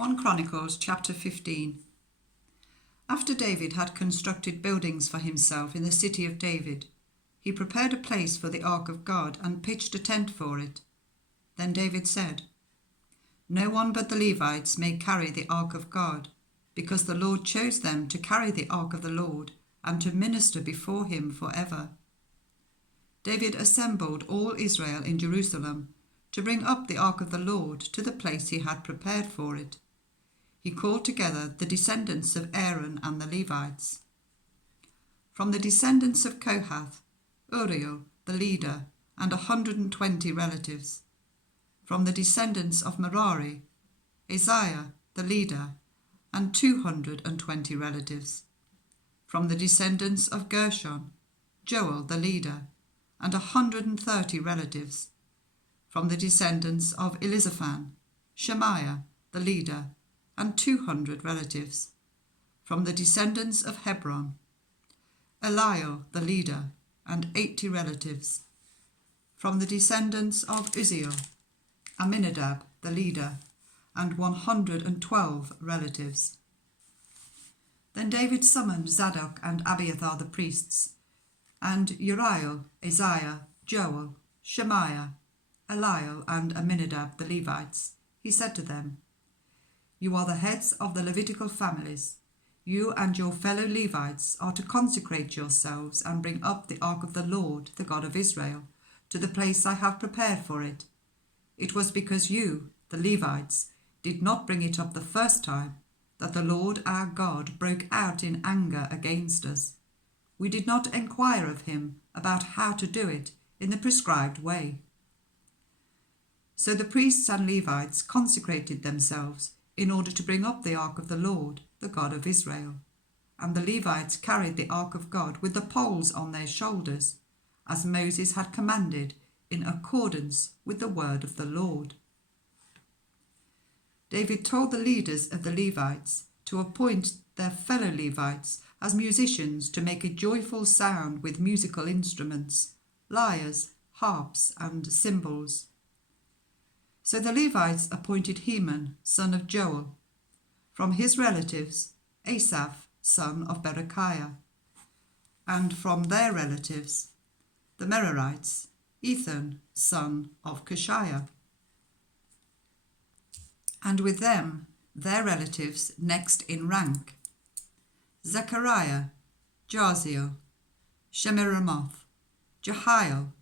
1 Chronicles chapter 15. After David had constructed buildings for himself in the city of David, he prepared a place for the ark of God and pitched a tent for it. Then David said, "No one but the Levites may carry the ark of God, because the Lord chose them to carry the ark of the Lord and to minister before him forever." David assembled all Israel in Jerusalem to bring up the ark of the Lord to the place he had prepared for it. He called together the descendants of Aaron and the Levites. From the descendants of Kohath, Uriel, the leader, and 120 relatives. From the descendants of Merari, Isaiah, the leader, and 220 relatives. From the descendants of Gershon, Joel, the leader, and 130 relatives. From the descendants of Elizaphan, Shemaiah, the leader, and 200 relatives. From the descendants of Hebron, Eliel, the leader, and 80 relatives. From the descendants of Uzziel, Aminadab, the leader, and 112 relatives. Then David summoned Zadok and Abiathar the priests, and Uriel, Isaiah, Joel, Shemaiah, Eliel, and Aminadab the Levites. He said to them, "You are the heads of the Levitical families. You and your fellow Levites are to consecrate yourselves and bring up the ark of the Lord, the God of Israel, to the place I have prepared for it. It was because you, the Levites, did not bring it up the first time that the Lord our God broke out in anger against us. We did not inquire of him about how to do it in the prescribed way." So the priests and Levites consecrated themselves in order to bring up the ark of the Lord, the God of Israel. And the Levites carried the ark of God with the poles on their shoulders, as Moses had commanded, in accordance with the word of the Lord. David told the leaders of the Levites to appoint their fellow Levites as musicians to make a joyful sound with musical instruments, lyres, harps, and cymbals. So the Levites appointed Heman, son of Joel. From his relatives, Asaph, son of Berechiah. And from their relatives, the Merarites, Ethan, son of Cushiah. And with them, their relatives next in rank, Zechariah, Jaziel, Shemiramoth, Jehiel,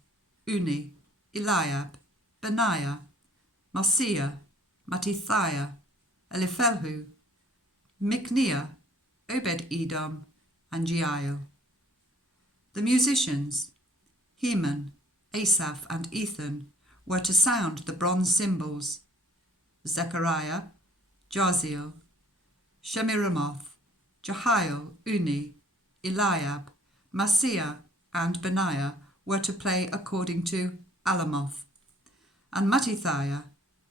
Uni, Eliab, Benaiah, Maaseiah, Mattithiah, Eliphelhu, Micniah, Obed-Edom, and Jeiel. The musicians, Heman, Asaph, and Ethan, were to sound the bronze cymbals. Zechariah, Jaziel, Shemiramoth, Jehiel, Uni, Eliab, Maaseiah, and Benaiah were to play according to Alamoth, and Mattithiah,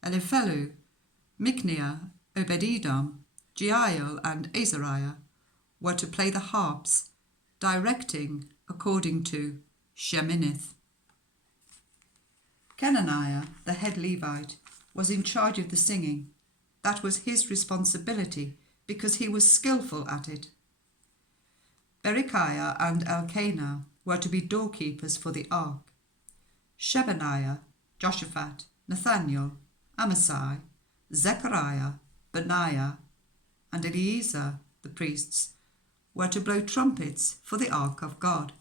Eliphelhu, Micniah, Obed-Edom, Jeiel, and Azariah were to play the harps, directing according to Sheminith. Kenaniah, the head Levite, was in charge of the singing. That was his responsibility because he was skillful at it. Berechiah and Elkanah were to be doorkeepers for the ark. Shebaniah, Joshaphat, Nathaniel, Amasai, Zechariah, Benaiah, and Eliezer, the priests, were to blow trumpets for the ark of God.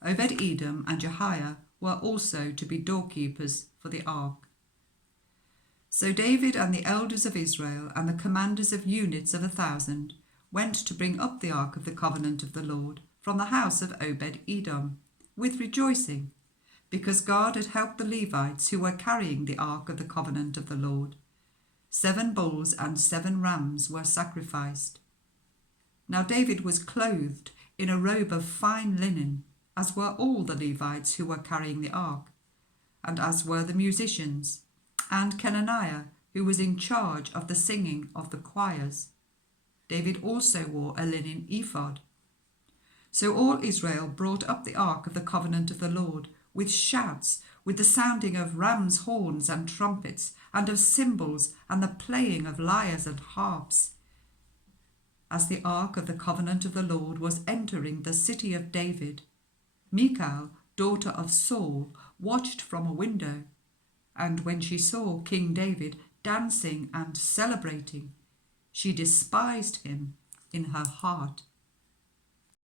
Obed-Edom and Jehiel were also to be doorkeepers for the ark. So David and the elders of Israel and the commanders of units of 1,000 went to bring up the ark of the covenant of the Lord from the house of Obed-Edom, with rejoicing, because God had helped the Levites who were carrying the ark of the covenant of the Lord. 7 bulls and 7 rams were sacrificed. Now David was clothed in a robe of fine linen, as were all the Levites who were carrying the ark, and as were the musicians, and Kenaniah, who was in charge of the singing of the choirs. David also wore a linen ephod. So all Israel brought up the ark of the covenant of the Lord with shouts, with the sounding of rams' horns and trumpets, and of cymbals, and the playing of lyres and harps. As the ark of the covenant of the Lord was entering the city of David, Michal, daughter of Saul, watched from a window, and when she saw King David dancing and celebrating, she despised him in her heart.